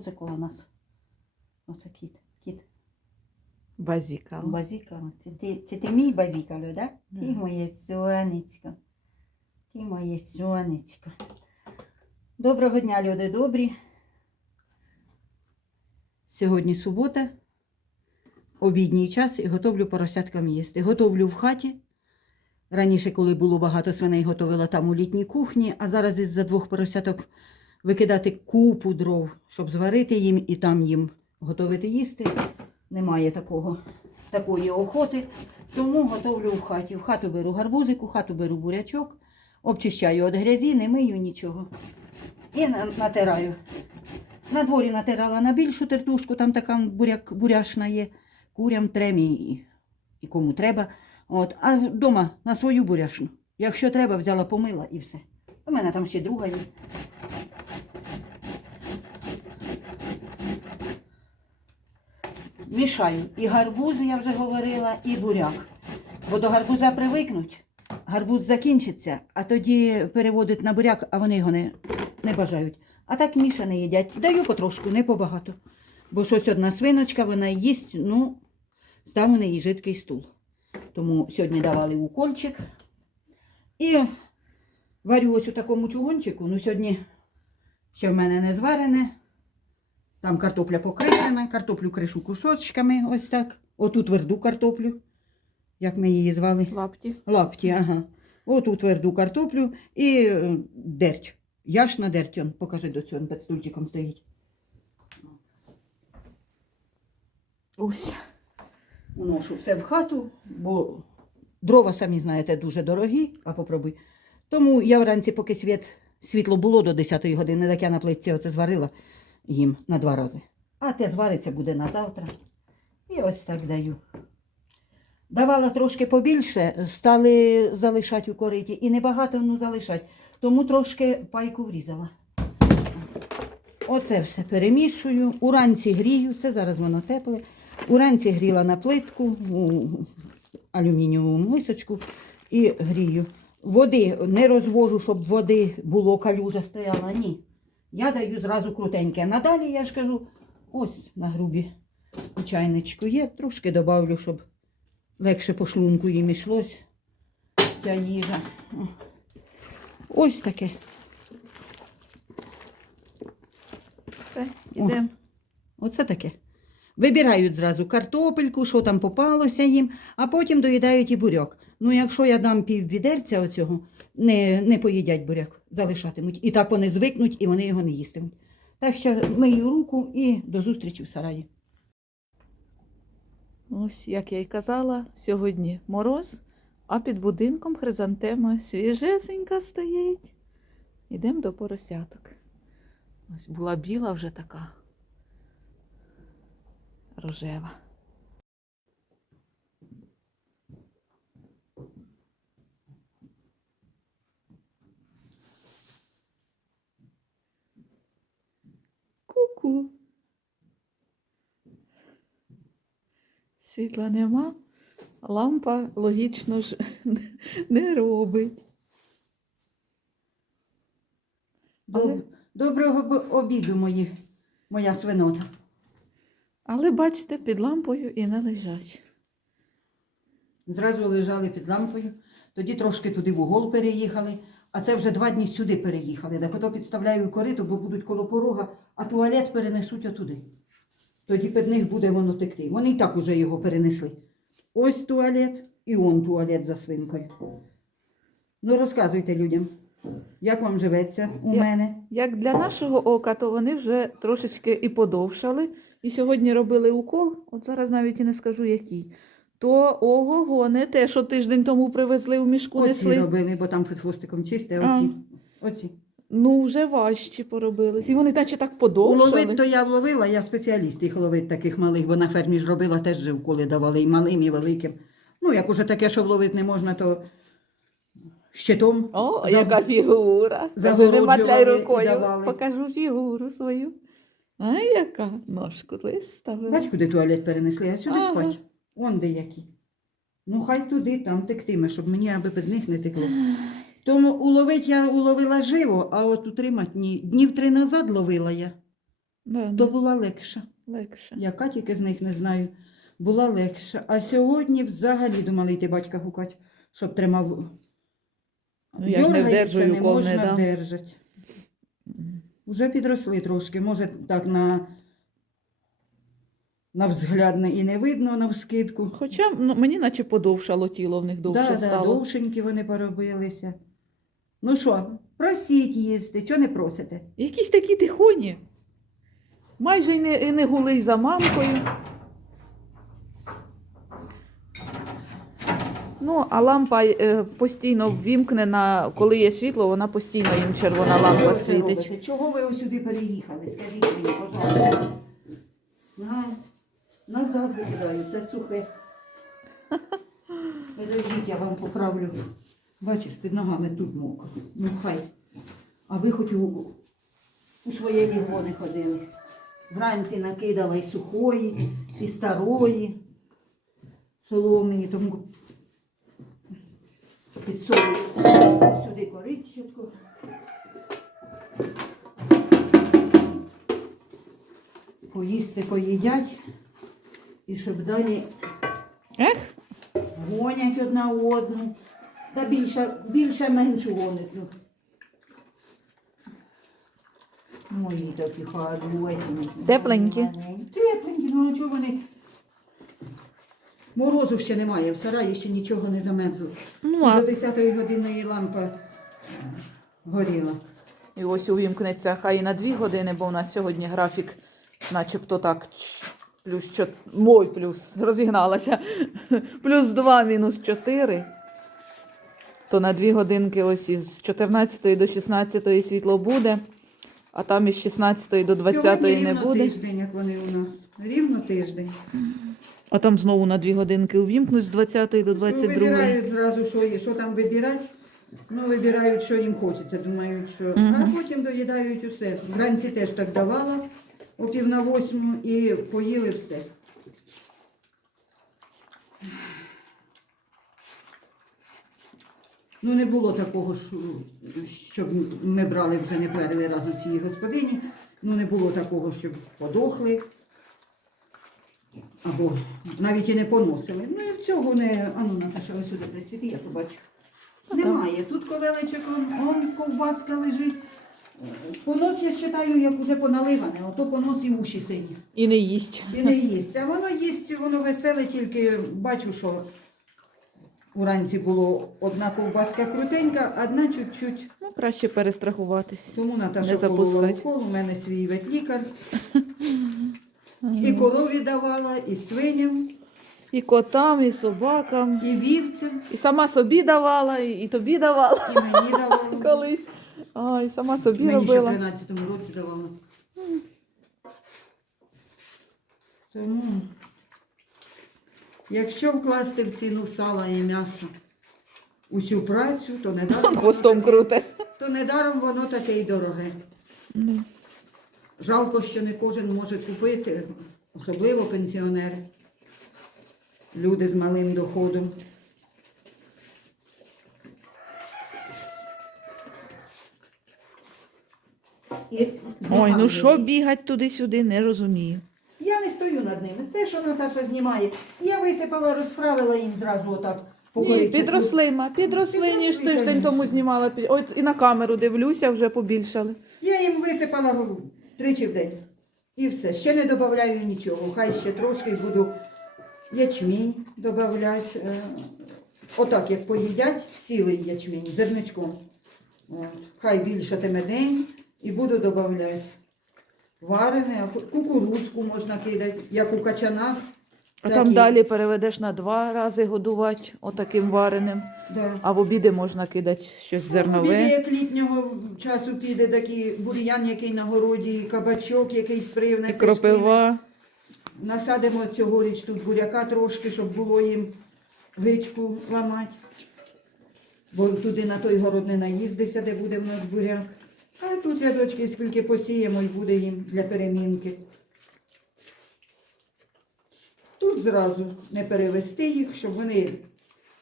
це коло нас? Оце кіт. Кіт. Базіка. Базіка. Це ти, це ти мій базікалю, да? Ти моє сонечко. Ти моє сонечко. Доброго дня, люди добрі. Сьогодні субота, обідній час і готовлю поросяткам їсти. Готовлю в хаті. Раніше, коли було багато свиней, готувала там у літній кухні, а зараз із-за двох поросяток викидати купу дров, щоб зварити їм і там їм готувати їсти. Немає такого, такої охоти. Тому готовлю в хаті. В хату беру гарбузик, у хату беру бурячок, обчищаю від грязі, не мию нічого. І натираю. На дворі натирала на більшу тертушку, там така буряк, буряшна є. Курям тремі і, кому треба. От, а вдома на свою буряшну. Якщо треба, взяла, помила і все. У мене там ще друга є. Мішаю і гарбуз, я вже говорила, і буряк. Бо до гарбуза привикнуть, гарбуз закінчиться, а тоді переводять на буряк, а вони його не, не бажають. А так Міша не їдять. Даю потрошку, не побагато. Бо щось одна свиночка, вона їсть, ну, став у неї жидкий стул. Тому сьогодні давали укольчик. І варю ось у такому чугунчику. Ну, сьогодні ще в мене не зварене. Там картопля покришена, картоплю кришу кусочками, ось так. Оту тверду картоплю, як ми її звали. Лапті. Лапті, ага. Оту тверду картоплю і е, дерть. Яшна дерть, он, покажи до цього, під стульчиком стоїть. Ось. Уношу все в хату, бо дрова, самі знаєте, дуже дорогі, а попробуй. Тому я вранці, поки світ, світло було до 10 години, так я на плитці оце зварила їм на два рази. А те звариться буде на завтра. І ось так даю. Давала трошки побільше, стали залишати у кориті. І небагато ну, залишати. Тому трошки пайку врізала. Оце все перемішую. Уранці грію, це зараз воно тепле. Уранці гріла на плитку у алюмінієву мисочку і грію. Води не розвожу, щоб води було калюжа стояла. Ні. Я даю зразу крутеньке. Надалі я ж кажу, ось на грубі чайничку є. Трошки добавлю, щоб легше по шлунку їм ішлось ця їжа. Ось таке. Все, йдемо. Оце таке. Вибирають зразу картопельку, що там попалося їм, а потім доїдають і буряк. Ну, якщо я дам пів відерця оцього, не, не поїдять буряк, залишатимуть. І так вони звикнуть, і вони його не їстимуть. Так що мию руку і до зустрічі в сараї. Ось, як я й казала, сьогодні мороз, а під будинком хризантема свіжесенька стоїть. Ідемо до поросяток. Ось була біла вже така рожева. Ку-ку. Світла нема, лампа логічно ж не робить. Але- Доброго обіду, мої, моя свинота. Але бачите, під лампою і не лежать. Зразу лежали під лампою, тоді трошки туди в угол переїхали, а це вже два дні сюди переїхали. Де потім підставляю корито, бо будуть коло порога, а туалет перенесуть отуди. Тоді під них буде воно текти. Вони і так уже його перенесли. Ось туалет і он туалет за свинкою. Ну, розказуйте людям, як вам живеться у Я- мене. Як для нашого ока, то вони вже трошечки і подовшали. І сьогодні робили укол, от зараз навіть і не скажу який. То ого, не те, що тиждень тому привезли в мішку, Оці несли. робили, бо там під хвостиком чисте, А. оці. Оці. Ну, вже важчі поробились. І вони наче так подовшали. Уловить то я вловила, я спеціаліст їх ловить таких малих, бо на фермі ж робила, теж же уколи давали і малим, і великим. Ну, як уже таке, що вловити не можна, то щитом. О, за- яка фігура. Загороджували матляй і давали. Покажу фігуру свою. А яка ножку виставила. Бач, куди туалет перенесли, а сюди Ага. спать. Он де які. Ну, хай туди, там тектиме, щоб мені аби під них не текло. Тому уловить я уловила живо, а от утримати ні. Днів три назад ловила я. Да, то була легша. Легше. Яка тільки з них не знаю. Була легша. А сьогодні взагалі думали йти батька гукати, щоб тримав. Ну, я ж не вдержую, не кол не можна дам. Уже підросли трошки. Може, так на, на взгляд і не видно навскидку. Хоча ну, мені наче подовшало тіло в них довше да, да, довшенькі вони поробилися. Ну що, просіть їсти, чого не просите? Якісь такі тихоні. Майже й не, і не гули за мамкою. Ну, а лампа е, постійно ввімкнена, коли є світло, вона постійно їм червона Що лампа ви світить. робите? Чого ви ось сюди переїхали? Скажіть мені, пожалуйста. На, назад викидаю, це сухе. Подождіть, я вам поправлю. Бачиш, під ногами тут мокро. Ну хай. А ви хоч у, у своє ліго не ходили. Вранці накидала і сухої, і старої соломині, тому підсолю сюди кориччатку. Поїсти поїдять, і щоб далі Ех, гонять одна одну. Та більше, більше меншу гонять. ну. Мої такі хороші. Тепленькі? Тепленькі, ну а чого вони? Морозу ще немає, в сараї ще нічого не замерзло. ну До а 10 години лампа горіла. і ось увімкнеться хай і на дві години, бо у нас сьогодні графік, начебто так, плюс чот... Ой, плюс, розігналася. Плюс 2, мінус 4. То на дві годинки ось із 14 до 16 світло буде, а там із 16 до 20 Сьогодні не рівно буде. тиждень, як вони у нас. Рівно тиждень. А там знову на дві годинки увімкнуть з 20 до Ну, 22. вибирають зразу, що, є- що там вибирати. Ну, вибирають, що їм хочеться. Думають, що. А потім доїдають усе. Вранці теж так давала о пів на восьму і поїли все. Ну, не було такого, що, щоб ми брали вже не перший раз у цій господині. Ну, не було такого, щоб подохли. Або навіть і не поносили. Ну і в цього не. Ану, Наташа, ось сюди присвіти, я побачу. Ну. Немає. Тут ковеличок, он, ковбаска лежить. Понос, я вважаю, як уже поналиване, ото понос і уші сині. І не їсть. І не їсть. А воно їсть, воно веселе, тільки бачу, що уранці було одна ковбаска крутенька, одна чуть-чуть. Ну, краще перестрахуватись. Тому Наташа колола укол, у мене свій ветлікар. І корові давала, і свиням, І котам, і собакам. і вівцям, І сама собі давала, і, і тобі давала і мені давала. колись. Ай, сама собі Мені ще в робила. 13-му році давала. Тому, якщо вкласти в ціну сала і м'ясо усю працю, то недаром, хвостом круте. то недаром воно таке й дороге. Жалко, що не кожен може купити, особливо пенсіонери, люди з малим доходом. І Ой, ну що бігать туди-сюди, не розумію. Я не стою над ними. Це, що Наташа знімає. Я висипала, розправила їм зразу отак по Ні, підросли, ма, підросли, ніж Підросли, тиждень тому знімала. От і на камеру дивлюся, вже побільшали. Я їм висипала тричі в день. І все. Ще не додаю нічого. Хай ще трошки буду ячмінь додавати. Е, Отак, як поїдять, цілий ячмінь зерничком. От. Хай більшатиме день і буду додавати. Варене, кукурузку можна кидати, як у качанах. А так там і- далі переведеш на два рази годувати отаким вареним. Да. А в обіди можна кидати щось зернове. як літнього часу піде такий бур'ян, який на городі, і кабачок, якийсь І привнесе. кропива. Насадимо цьогоріч тут буряка трошки, щоб було їм гичку ламати. Бо туди на той город не наїздися, де буде в нас буряк. А тут рядочки скільки посіємо і буде їм для перемінки. Тут зразу не перевести їх, щоб вони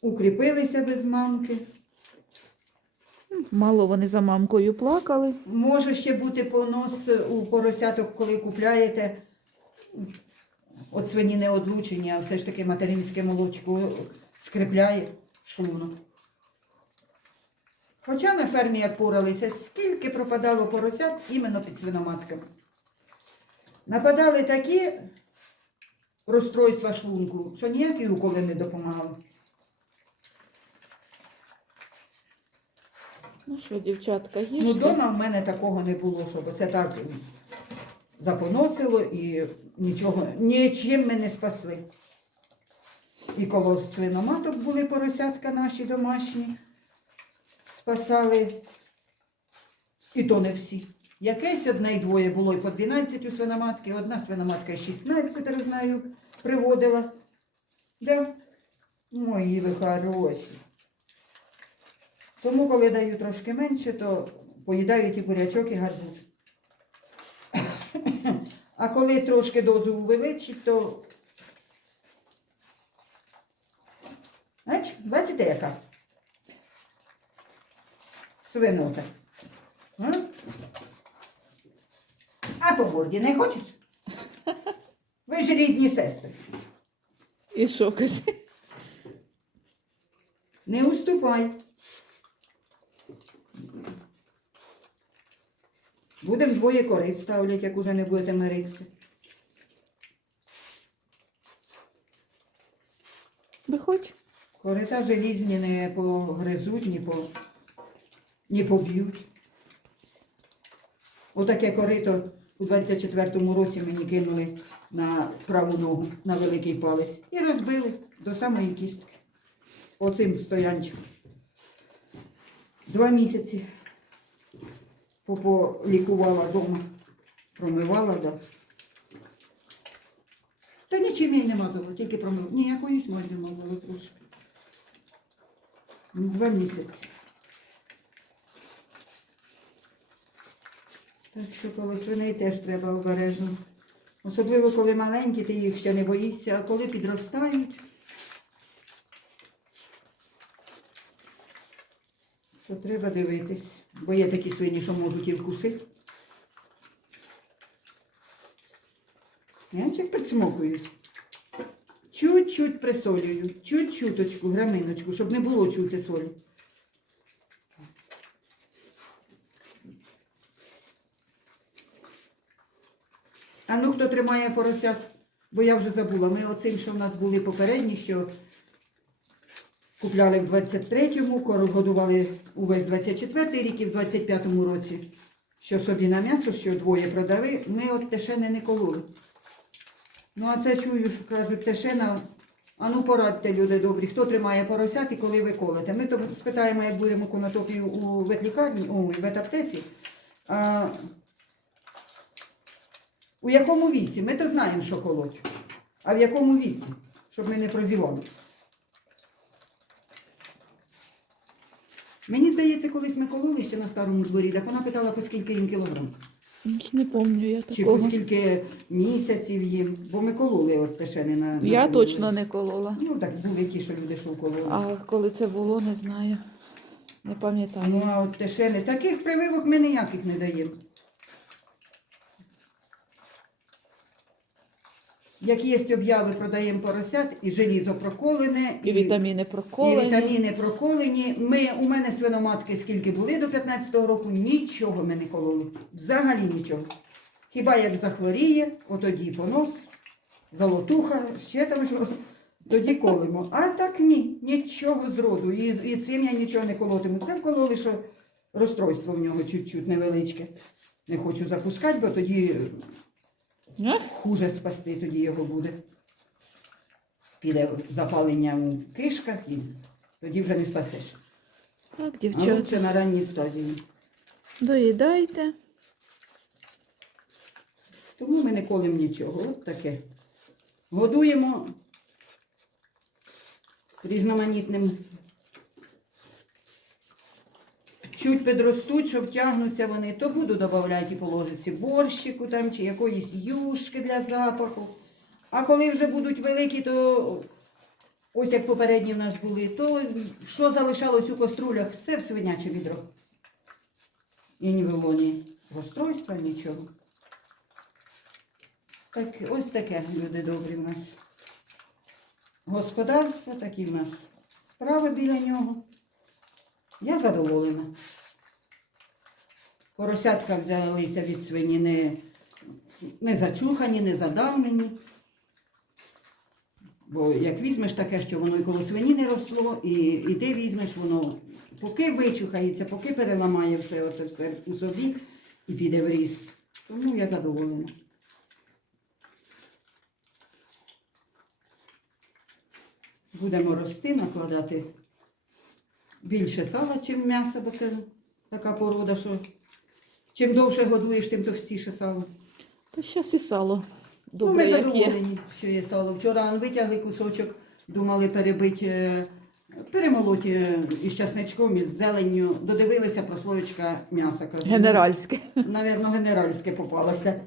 укріпилися без мамки. Мало вони за мамкою плакали. Може ще бути понос у поросяток, коли купляєте. От свині не одлучені, а все ж таки материнське молочко скрепляє шлунок. Хоча на фермі як поралися, скільки пропадало поросят іменно під свиноматками. Нападали такі розстройства шлунку, що ніякі уколи не допомагали. Ну що, дівчатка, є? Ну, вдома в мене такого не було, щоб це так запоносило і нічого, нічим ми не спасли. І коло свиноматок були поросятка наші домашні, спасали. І то не всі. Якесь одне й двоє було і по 12 у свиноматки, одна свиноматка 16, я знаю, приводила. Да? Мої ви хороші. Тому, коли даю трошки менше, то поїдають і бурячок, і гарбуз. А коли трошки дозу увеличить, то. Бачите, яка? Свинота. А по борді не хочеш? Ви ж рідні сестри. І що, каже? Не уступай. Будемо двоє корит ставлять, як уже не будете миритися. Виходь. Корита желізні не погризуть, ні, по... ні поб'ють. Отаке корито у 24-му році мені кинули на праву ногу, на великий палець. І розбили до самої кістки. Оцим стоянчиком. Два місяці пополікувала вдома, промивала, да. Та нічим я й не мазала, тільки промивала. Ні, якоюсь мазю мазала трошки. Ну, Два місяці. Так що коли свиней теж треба обережно. Особливо, коли маленькі, ти їх ще не боїшся, а коли підростають, то треба дивитись. Бо є такі свині, що можуть і вкусити. Як підсмокують. Чуть-чуть присолюють, чуть-чуточку, граминочку, щоб не було чути солі. А ну хто тримає поросят? Бо я вже забула. Ми оцим, що в нас були попередні, що купляли в 23-му, кору годували увесь 24-й рік і в 25-му році. Що собі на м'ясо, що двоє продали, ми от тешени не кололи. Ну, а це чую, що кажуть, тешена. А ну порадьте, люди добрі, хто тримає поросят і коли ви колите. Ми то спитаємо, як будемо конотопію у ветлікарні, у ветаптеці. А, у якому віці? Ми то знаємо, що колоть. А в якому віці? Щоб ми не прозівали. Мені здається, колись ми кололи ще на старому дворі, так вона питала, по скільки їм кілограм. Не пам'ятаю я Чи по скільки місяців їм. Бо ми кололи от тешени на. на- Я точно не колола. Ну так були ті, що люди що кололи. А коли це було, не знаю. Не пам'ятаю. Ну, а от тешени, таких прививок ми ніяких не даємо. Як є обяви, продаємо поросят, і желізо проколене, І вітаміни проколені. і вітаміни проколені. Ми, у мене свиноматки скільки були до 15-го року, нічого ми не кололи. Взагалі нічого. Хіба як захворіє, отоді понос, золотуха, ще там що, тоді колимо. А так ні, нічого зроду. І, і цим я нічого не колотиму. Це вкололи, що розстройство в нього чуть-чуть невеличке. Не хочу запускати, бо тоді? Хуже спасти тоді його буде. Піде запалення у кишках і тоді вже не спасеш. Так, А лучше на ранній стадії. доїдайте. Тому ми не колимо нічого. От таке. Годуємо різноманітним. Чуть підростуть, що втягнуться вони, то буду додавати і положиці борщику там, чи якоїсь юшки для запаху. А коли вже будуть великі, то ось як попередні в нас були, то що залишалось у каструлях, все в свиняче відро. І не було ні розстройства, нічого. Так, ось таке, люди добрі в нас. Господарство, такі в нас справи біля нього. Я задоволена. Поросятка взялися від свині не, зачухані, не задавнені. Бо як візьмеш таке, що воно і коло свині не росло, і, і ти візьмеш, воно поки вичухається, поки переламає все оце все у собі і піде в ріст. Тому я задоволена. Будемо рости, накладати більше сала, чим м'яса, бо це така порода, що чим довше годуєш, тим товстіше сало. То зараз і сало. ну, ми задоволені, що є сало. Вчора витягли кусочок, думали перебити, е, перемолоти е, із часничком, із зеленню. Додивилися прослоєчка м'яса. Генеральське. Навірно, генеральське попалося.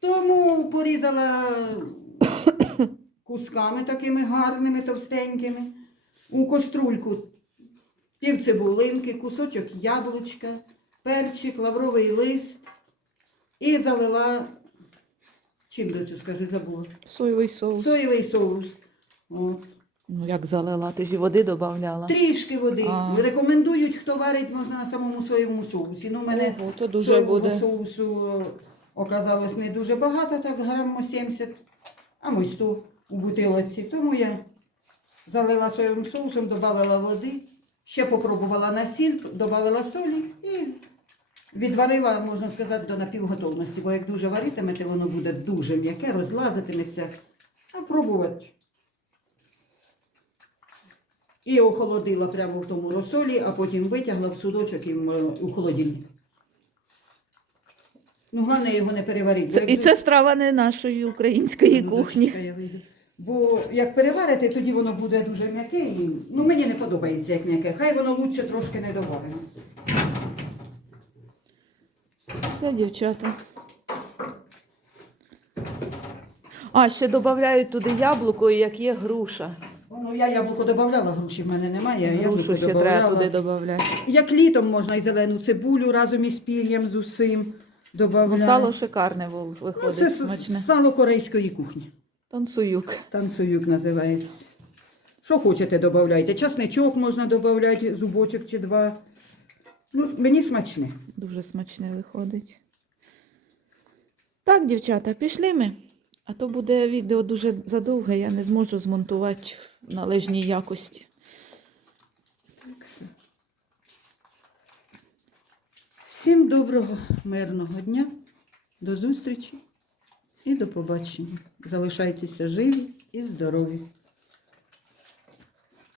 Тому порізала кусками такими гарними, товстенькими. У кострульку пів цибулинки, кусочок яблучка, перчик, лавровий лист і залила. Чим доцю, скажи, забула. Соєвий соус. Соєвий соус. От. Ну як залила, ти ж і води додавала. Трішки води. А. Рекомендують, хто варить, можна на самому соєвому соусі. Ну, у мене Ого, то дуже соєвого буде. соусу оказалось не дуже багато, так граммо 70, а ось 100 у бутилоці. Тому я залила соєвим соусом, додала води, ще попробувала на сіль, додала солі і відварила, можна сказати, до напівготовності. Бо як дуже варитимете, воно буде дуже м'яке, розлазитиметься. А пробувати. І охолодила прямо в тому розсолі, а потім витягла в судочок і у холодильник. Ну, головне його не переварити. Це, і це страва не нашої української Ну, кухні. Бо як переварити, тоді воно буде дуже м'яке. І... Ну, мені не подобається, як м'яке. Хай воно лучше трошки не добавлено. Все, дівчата. А, ще додають туди яблуко, як є груша. Ну, я яблуко додавала, груші в мене немає. я Грушу яблуко ще треба добавляла. туди додати. Як літом можна і зелену цибулю разом із пір'ям, з усім додавати. Сало шикарне вол- Ну, виходить, це с- смачне. сало корейської кухні. Танцуюк. Танцююк називається. Що хочете, додавайте. Часничок можна додати, зубочок чи два. Ну, мені смачне. Дуже смачне виходить. Так, дівчата, пішли ми. А то буде відео дуже задовге, я не зможу змонтувати в належній якості. Всім доброго, мирного дня, до зустрічі і до побачення. Залишайтеся живі і здорові.